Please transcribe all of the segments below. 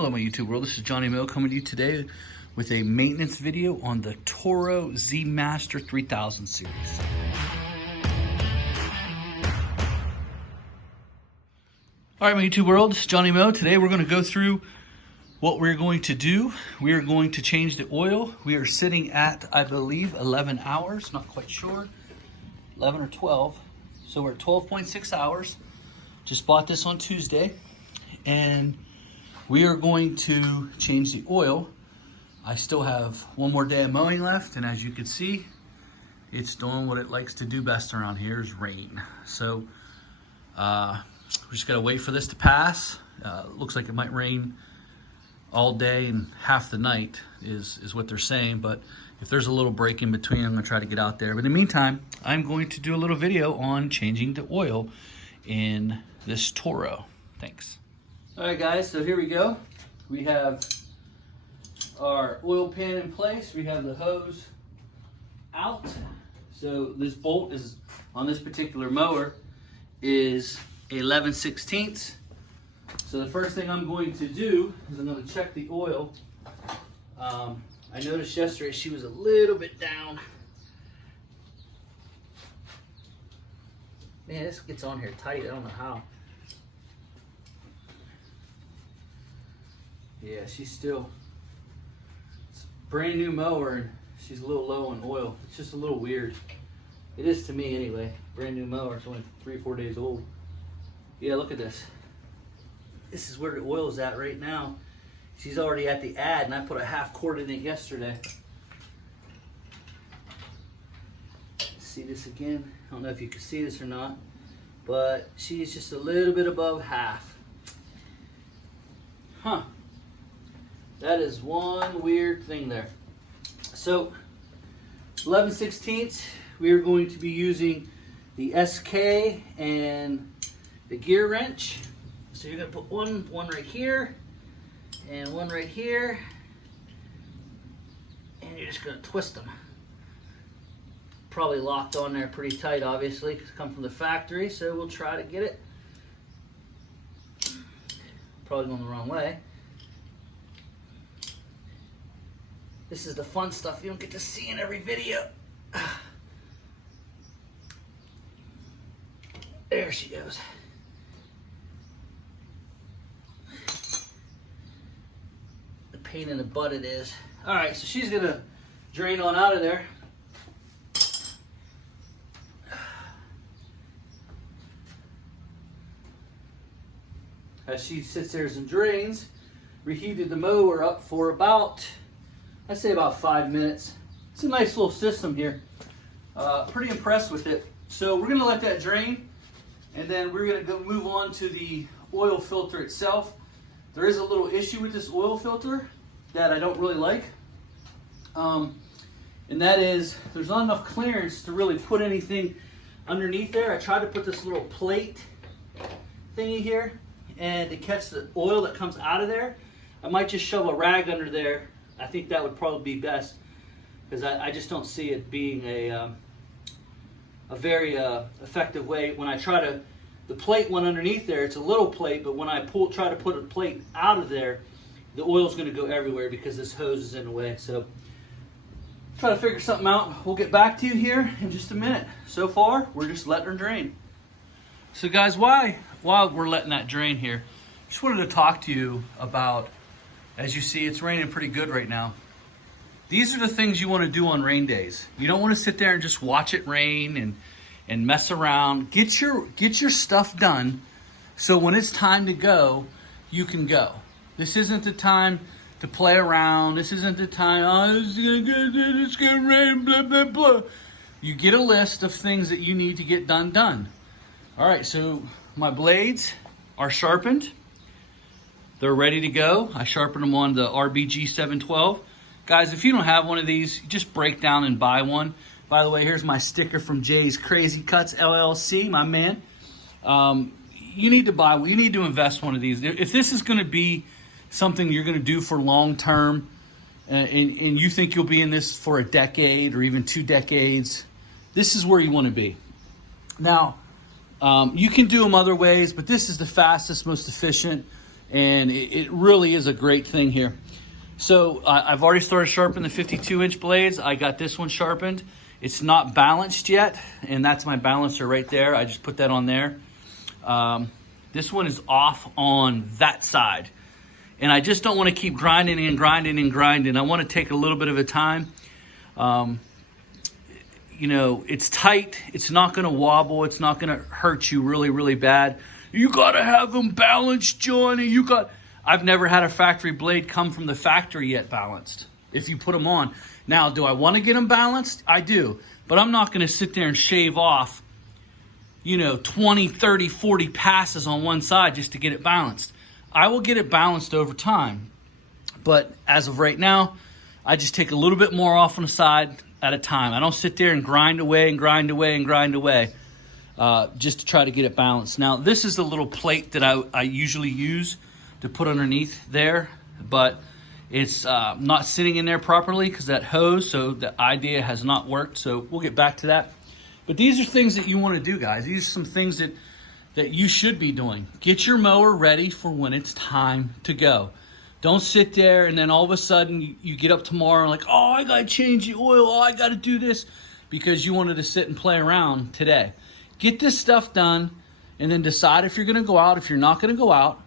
Hello my YouTube world, this is Johnny Mo coming to you today with a maintenance video on the Toro Z Master 3000 series. Alright my YouTube world, this is Johnny Mo. Today we're going to go through what we're going to do. We are going to change the oil. We are sitting at, I believe, 11 hours, not quite sure, 11 or 12. So we're at 12.6 hours. Just bought this on Tuesday and we are going to change the oil. I still have one more day of mowing left, and as you can see, it's doing what it likes to do best around here, is rain. So we just gotta wait for this to pass. Looks like it might rain all day and half the night is what they're saying, but if there's a little break in between, I'm gonna try to get out there. But in the meantime, I'm going to do a little video on changing the oil in this Toro. Thanks. All right guys, so here we go. We have our oil pan in place. We have the hose out. So this bolt is on this particular mower is 11/16. So the first thing I'm going to do is I'm going to check the oil. I noticed yesterday she was a little bit down. Man, this gets on here tight. I don't know how. Yeah, she's still, it's a brand new mower and she's a little low on oil. It's just a little weird. It is to me anyway. Brand new mower, it's only 3 or 4 days old. Yeah, look at this. This is where the oil is at right now. She's already at the add and I put a half quart in it yesterday. Let's see this again. I don't know if you can see this or not, but she's just a little bit above half. Huh. That is one weird thing there. So 11/16, we are going to be using the SK and the gear wrench. So you're gonna put one right here and one right here, and you're just gonna twist them. Probably locked on there pretty tight, obviously, because it comes from the factory. So we'll try to get it. Probably going the wrong way. This is the fun stuff you don't get to see in every video. There she goes. The pain in the butt it is. All right, so she's gonna drain on out of there. As she sits there and drains, reheated the mower up for about, I'd say about 5 minutes. It's a nice little system here. Pretty impressed with it. So we're gonna let that drain, and then we're gonna go move on to the oil filter itself. There is a little issue with this oil filter that I don't really like. And that is, there's not enough clearance to really put anything underneath there. I tried to put this little plate thingy here, and to catch the oil that comes out of there, I might just shove a rag under there. I think that would probably be best, because I just don't see it being a very effective way. When I try to, the plate went underneath there, it's a little plate, but when I try to put a plate out of there, the oil's gonna go everywhere because this hose is in the way. So try to figure something out. We'll get back to you here in just a minute. So far, we're just letting her drain. So guys, while we're letting that drain here, just wanted to talk to you about, as you see, it's raining pretty good right now. These are the things you want to do on rain days. You don't want to sit there and just watch it rain and mess around. Get your stuff done so when it's time to go, you can go. This isn't the time to play around. This isn't the time, oh, it's gonna rain, blah, blah, blah. You get a list of things that you need to get done. All right, so my blades are sharpened. They're ready to go. I sharpened them on the RBG 712. Guys, if you don't have one of these, just break down and buy one. By the way, here's my sticker from Jay's Crazy Cuts LLC, my man. You need to buy one. You need to invest one of these. If this is gonna be something you're gonna do for long term, and you think you'll be in this for a decade or even 2 decades, this is where you wanna be. Now, you can do them other ways, but this is the fastest, most efficient. and it really is a great thing here. So I've already started sharpening the 52-inch blades. I got this one sharpened. It's not balanced yet, and that's my balancer right there. I just put that on there. This one is off on that side, and I just don't want to keep grinding and grinding and grinding. I want to take a little bit of a time. You know, it's tight. It's not going to wobble. It's not going to hurt you really, really bad. You got to have them balanced, Johnny. I've never had a factory blade come from the factory yet balanced, if you put them on. Now, do I want to get them balanced? I do. But I'm not going to sit there and shave off, 20, 30, 40 passes on one side just to get it balanced. I will get it balanced over time. But as of right now, I just take a little bit more off on the side at a time. I don't sit there and grind away and grind away and grind away just to try to get it balanced. Now, this is the little plate that I usually use to put underneath there, but it's not sitting in there properly because that hose, so the idea has not worked. So we'll get back to that. But these are things that you want to do, guys. These are some things that you should be doing. Get your mower ready for when it's time to go. Don't sit there and then all of a sudden you get up tomorrow and like, oh, I got to change the oil. Oh, I got to do this because you wanted to sit and play around today. Get this stuff done and then decide if you're going to go out. If you're not going to go out,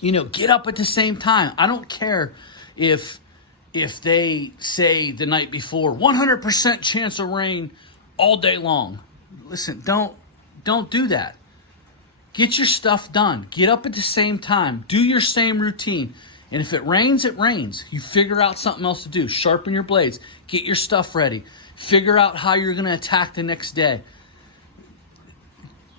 get up at the same time. I don't care if they say the night before, 100% chance of rain all day long. Listen, don't do that. Get your stuff done. Get up at the same time. Do your same routine. And if it rains, it rains. You figure out something else to do. Sharpen your blades. Get your stuff ready. Figure out how you're going to attack the next day.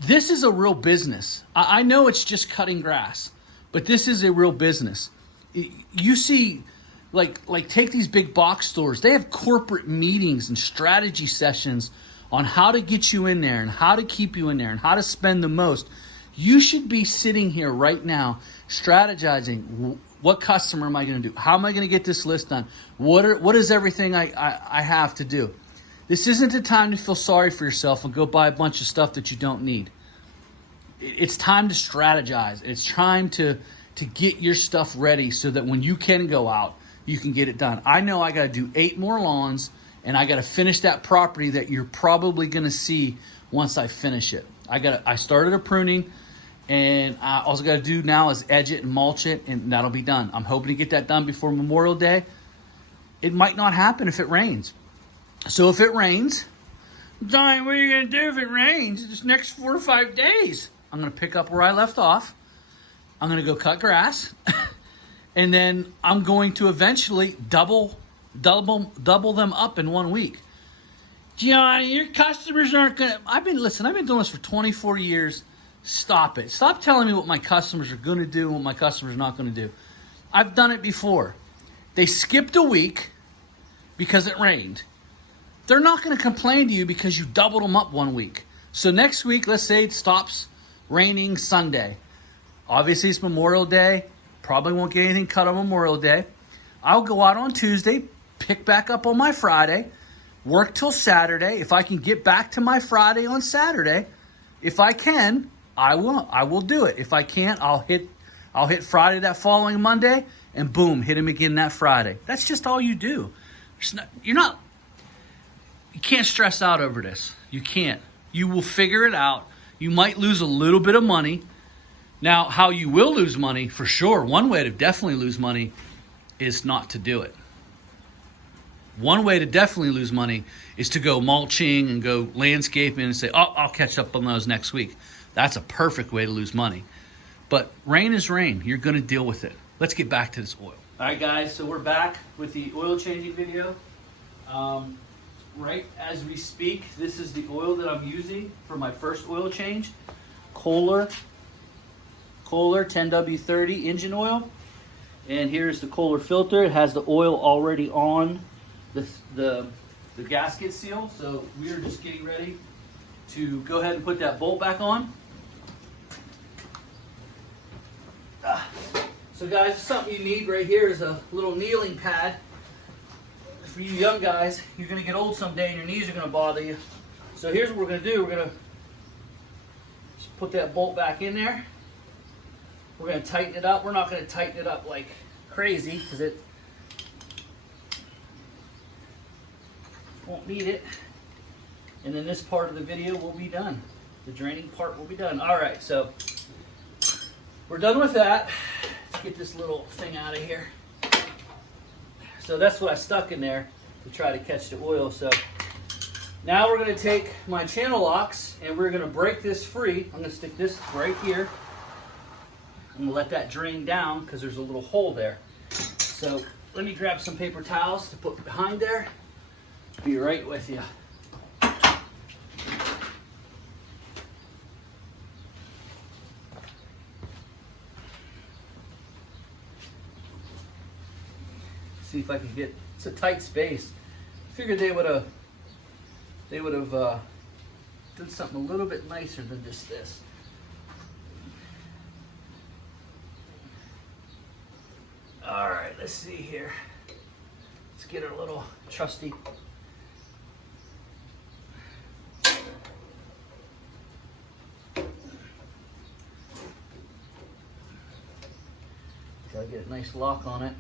This is a real business. I know it's just cutting grass, but this is a real business. You see, like take these big box stores. They have corporate meetings and strategy sessions on how to get you in there and how to keep you in there and how to spend the most. You should be sitting here right now strategizing. What customer am I going to do? How am I going to get this list done? What is everything I have to do? This isn't the time to feel sorry for yourself and go buy a bunch of stuff that you don't need. It's time to strategize. It's time to get your stuff ready so that when you can go out, you can get it done. I know I got to do 8 more lawns, and I got to finish that property that you're probably going to see once I finish it. I started a pruning, and all I got to do now is edge it and mulch it, and that'll be done. I'm hoping to get that done before Memorial Day. It might not happen if it rains. So if it rains, Johnny, what are you going to do if it rains this next 4 or 5 days? I'm going to pick up where I left off. I'm going to go cut grass. And then I'm going to eventually double them up in 1 week. Johnny, your customers aren't going to... I've been doing this for 24 years. Stop it. Stop telling me what my customers are going to do and what my customers are not going to do. I've done it before. They skipped a week because it rained. They're not going to complain to you because you doubled them up 1 week. So next week, let's say it stops raining Sunday. Obviously, it's Memorial Day. Probably won't get anything cut on Memorial Day. I'll go out on Tuesday, pick back up on my Friday, work till Saturday. If I can get back to my Friday on Saturday, if I can, I will do it. If I can't, I'll hit Friday that following Monday, and boom, hit him again that Friday. That's just all you do. You can't stress out over this. You can't. You will figure it out. You might lose a little bit of money. Now, how you will lose money, for sure, one way to definitely lose money is not to do it. One way to definitely lose money is to go mulching and go landscaping and say, oh, I'll catch up on those next week. That's a perfect way to lose money. But rain is rain. You're going to deal with it. Let's get back to this oil. All right, guys, so we're back with the oil changing video. Right as we speak, this is the oil that I'm using for my first oil change. Kohler 10W30 engine oil. And here's the Kohler filter. It has the oil already on the gasket seal. So we are just getting ready to go ahead and put that bolt back on. So guys, something you need right here is a little kneeling pad. For you young guys, you're going to get old someday and your knees are going to bother you. So here's what we're going to do. We're going to just put that bolt back in there. We're going to tighten it up. We're not going to tighten it up like crazy because it won't need it. And then this part of the video will be done. The draining part will be done. All right, so we're done with that. Let's get this little thing out of here. So that's what I stuck in there to try to catch the oil. So now we're going to take my channel locks and we're going to break this free. I'm going to stick this right here. I'm going to let that drain down because there's a little hole there. So let me grab some paper towels to put behind there. Be right with you. See if I can get, it's a tight space. I figured they would have done something a little bit nicer than just this. All right, let's see here. Let's get our little trusty. Gotta get a nice lock on it.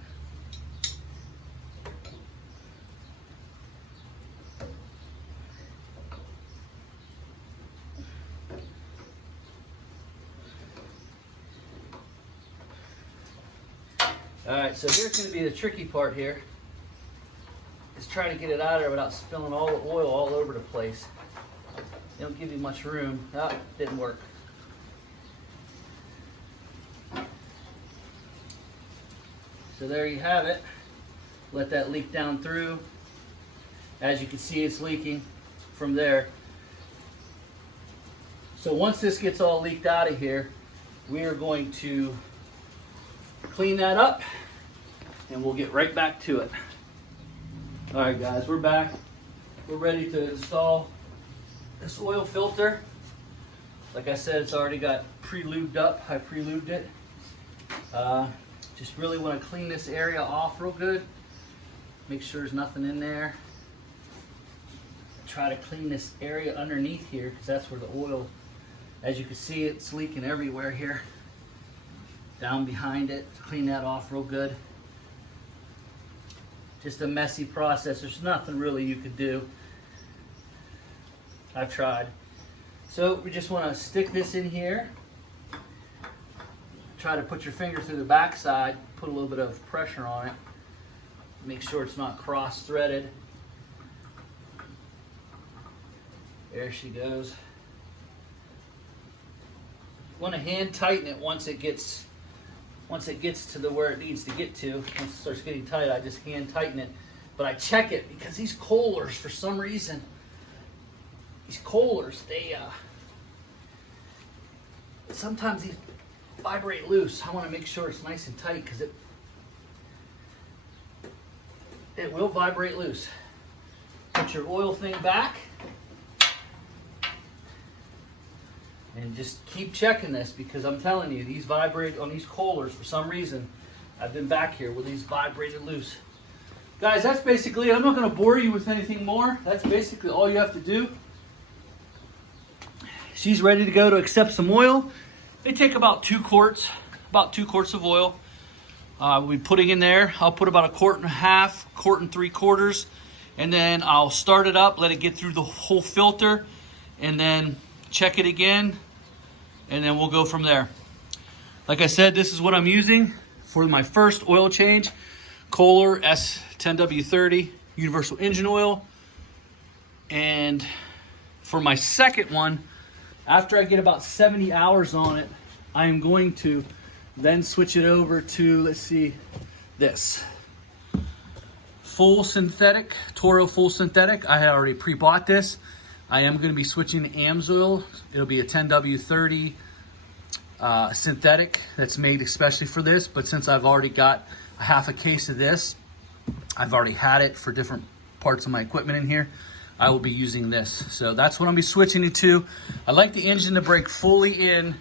All right, so here's going to be the tricky part here. Is trying to get it out of there without spilling all the oil all over the place. They don't give you much room. Ah, didn't work. So there you have it. Let that leak down through. As you can see, it's leaking from there. So once this gets all leaked out of here, we are going to clean that up and we'll get right back to it. All right, guys, we're back. We're ready to install this oil filter. Like I said, it's already got pre-lubed up. I pre-lubed it. Just really want to clean this area off real good. Make sure there's nothing in there. Try to clean this area underneath here because that's where the oil, as you can see, it's leaking everywhere here. Down behind it, clean that off real good. Just a messy process. There's nothing really you could do. I've tried. So we just want to stick this in here. Try to put your finger through the back side, put a little bit of pressure on it. Make sure it's not cross-threaded. There she goes. You want to hand tighten it once it gets to the where it needs to get to. Once it starts getting tight, I just hand tighten it. But I check it because these Kohlers, for some reason, these Kohlers, they sometimes these vibrate loose. I want to make sure it's nice and tight because it will vibrate loose. Put your oil thing back and just keep checking this because I'm telling you, these vibrate on these Kohlers for some reason. I've been back here where these vibrated loose. Guys, that's basically it. I'm not going to bore you with anything more. That's basically all you have to do. She's ready to go to accept some oil. They take about 2 quarts of oil. We'll be putting in there. I'll put about 1.5 quarts, 1 3/4 quarts, and then I'll start it up, let it get through the whole filter, and then check it again, and then we'll go from there. Like I said, this is what I'm using for my first oil change. Kohler S10W30 Universal Engine Oil. And for my second one, after I get about 70 hours on it, I am going to then switch it over to, let's see, this. Full synthetic, Toro Full Synthetic. I had already pre-bought this. I am going to be switching to AMSOIL. It'll be a 10W30 synthetic that's made especially for this. But since I've already got a half a case of this, I've already had it for different parts of my equipment in here, I will be using this. So that's what I'll be switching it to. I like the engine to break fully in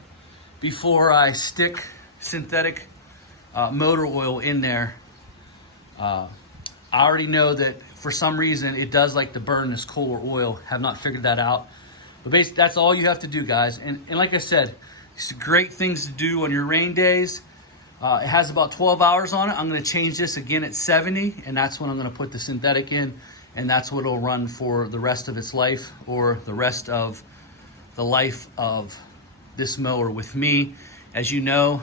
before I stick synthetic motor oil in there. I already know that for some reason it does like to burn this Kohler oil. Have not figured that out. But basically that's all you have to do, guys. And like I said, It's great things to do on your rain days. It has about 12 hours on it. I'm going to change this again at 70, and that's when I'm going to put the synthetic in, and that's what it'll run for the rest of its life, or the rest of the life of this mower with me. As you know,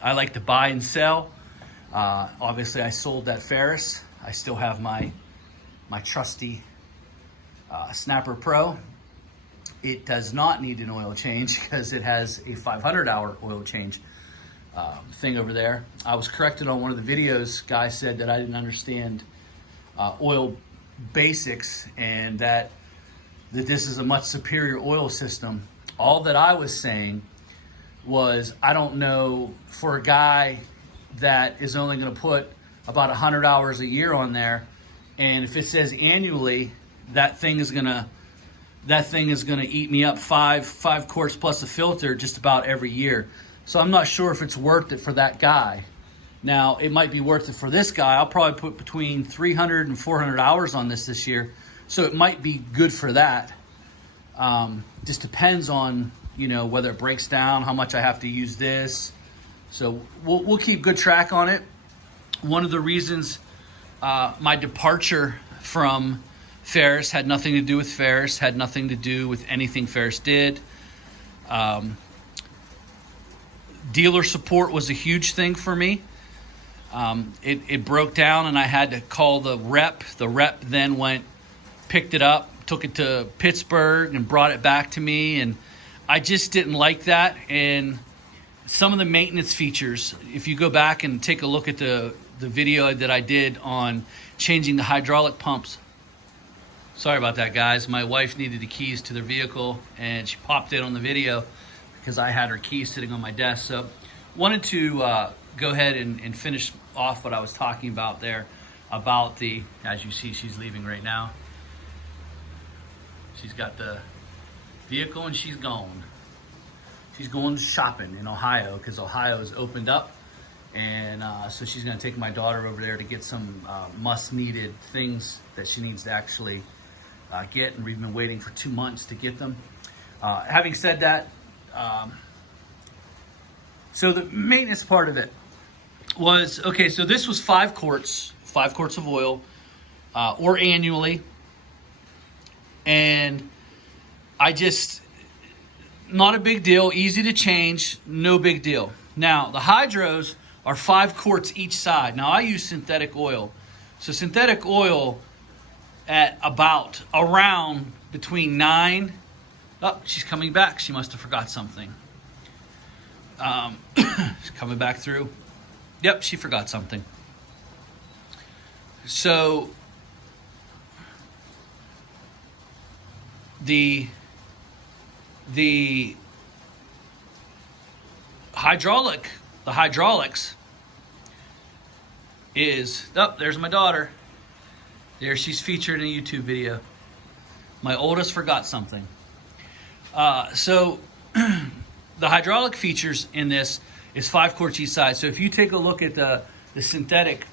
I like to buy and sell. Obviously, I sold that Ferris. I still have my trusty Snapper Pro. It does not need an oil change because it has a 500-hour oil change thing over there. I was corrected on one of the videos. Guy said that I didn't understand oil basics, and that this is a much superior oil system. All that I was saying was, I don't know, for a guy that is only going to put about 100 hours a year on there, and if it says annually, that thing is gonna eat me up five quarts plus a filter just about every year. So I'm not sure if it's worth it for that guy. Now, it might be worth it for this guy. I'll probably put between 300 and 400 hours on this year, so it might be good for that. Just depends on, you know, whether it breaks down, how much I have to use this. So we'll keep good track on it. One of the reasons my departure from Ferris had nothing to do with Ferris, had nothing to do with anything Ferris did. Dealer support was a huge thing for me. It broke down and I had to call the rep. The rep then picked it up, took it to Pittsburgh and brought it back to me. And I just didn't like that. And some of the maintenance features, if you go back and take a look at the video that I did on changing the hydraulic pumps. Sorry about that, guys. My wife needed the keys to their vehicle and she popped in on the video because I had her keys sitting on my desk. So wanted to go ahead and finish off what I was talking about there about as you see, she's leaving right now. She's got the vehicle and she's gone. She's going shopping in Ohio because Ohio has opened up. And so she's going to take my daughter over there to get some must-needed things that she needs to actually get. And we've been waiting for 2 months to get them. Having said that, so the maintenance part of it was, okay, so this was 5 quarts of oil, or annually. And not a big deal, easy to change, no big deal. Now, the hydros are 5 quarts each side. Now, I use synthetic oil. So synthetic oil at around between 9, oh, she's coming back. She must have forgot something. She's coming back through. Yep, she forgot something. So the hydraulics is, oh, there's my daughter. There, she's featured in a YouTube video. My oldest forgot something. So the hydraulic features in this is 5 quarts each side. So if you take a look at the synthetic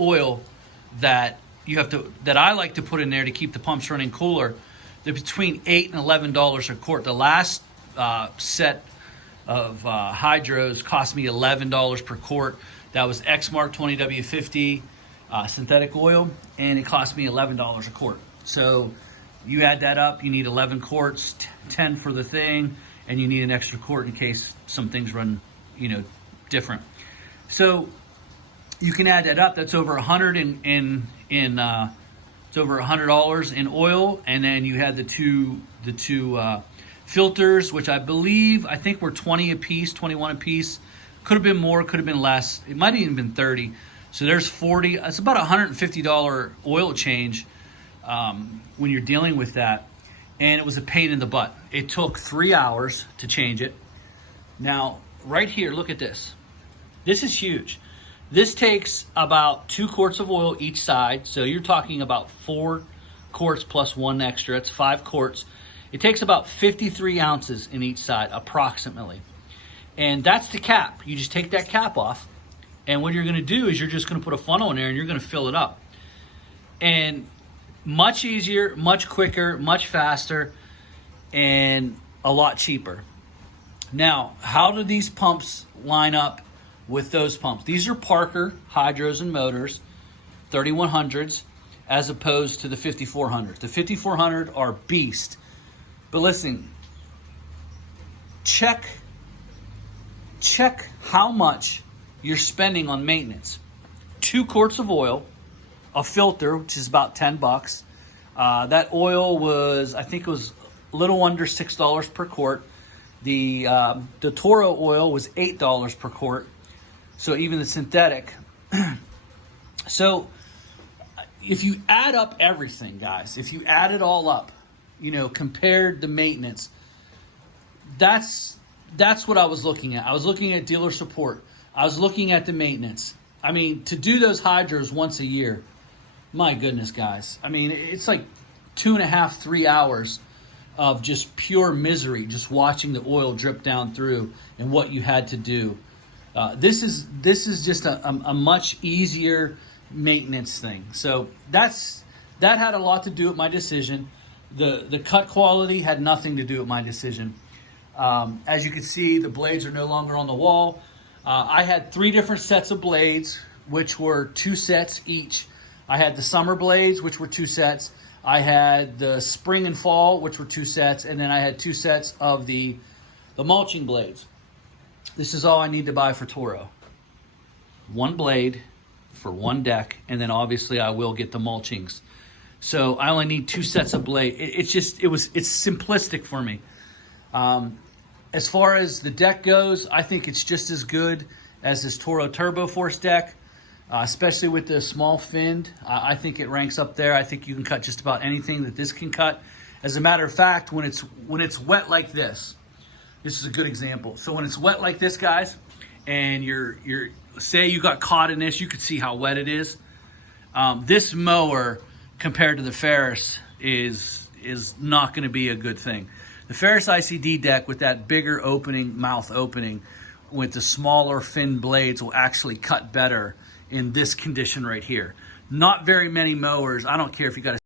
oil that I like to put in there to keep the pumps running cooler, they're between $8 and $11 a quart. The last set of hydros cost me $11 per quart. That was Exmark 20W50 synthetic oil, and it cost me $11 a quart. So you add that up, you need 11 quarts, 10 for the thing, and you need an extra quart in case some things run, different. So you can add that up. That's over $100 it's over $100 in oil, and then you had the two filters, which I think were 20 a piece, 21 a piece. Could have been more, could have been less. It might have even been 30. So there's 40. It's about $150 oil change when you're dealing with that. And it was a pain in the butt. It took 3 hours to change it. Now, right here, look at this. This is huge. This takes about 2 quarts of oil each side. So you're talking about 4 quarts plus 1 extra. It's 5 quarts. It takes about 53 ounces in each side, approximately. And that's the cap. You just take that cap off. And what you're going to do is you're just going to put a funnel in there and you're going to fill it up. And much easier, much quicker, much faster, and a lot cheaper. Now, how do these pumps line up with those pumps? These are Parker hydros and motors, 3100s, as opposed to the 5400s. The 5400 are beast. But listen, check how much you're spending on maintenance. 2 quarts of oil, a filter, which is about $10. That oil was, I think it was a little under $6 per quart. The Toro oil was $8 per quart. So even the synthetic. So if you add up everything, guys, if you add it all up, compared to maintenance, that's what I was looking at. I was looking at dealer support. I was looking at the maintenance. I mean, to do those hydros once a year, my goodness, guys. I mean, it's like 2.5, 3 hours of just pure misery, just watching the oil drip down through and what you had to do. This is just a much easier maintenance thing. So that had a lot to do with my decision. The cut quality had nothing to do with my decision. As you can see, the blades are no longer on the wall. I had 3 different sets of blades, which were 2 sets each. I had the summer blades, which were 2 sets. I had the spring and fall, which were 2 sets. And then I had 2 sets of the mulching blades. This is all I need to buy for Toro. 1 blade for 1 deck. And then obviously I will get the mulchings. So I only need 2 sets of blade. It's simplistic for me. As far as the deck goes, I think it's just as good as this Toro Turbo Force deck, especially with the small finned. I think it ranks up there. I think you can cut just about anything that this can cut. As a matter of fact, when it's wet like this is a good example. So when it's wet like this, guys, and you're say you got caught in this, you could see how wet it is. This mower compared to the Ferris is not going to be a good thing. The Ferris ICD deck with that bigger mouth opening with the smaller fin blades will actually cut better in this condition right here. Not very many mowers, I don't care if you got a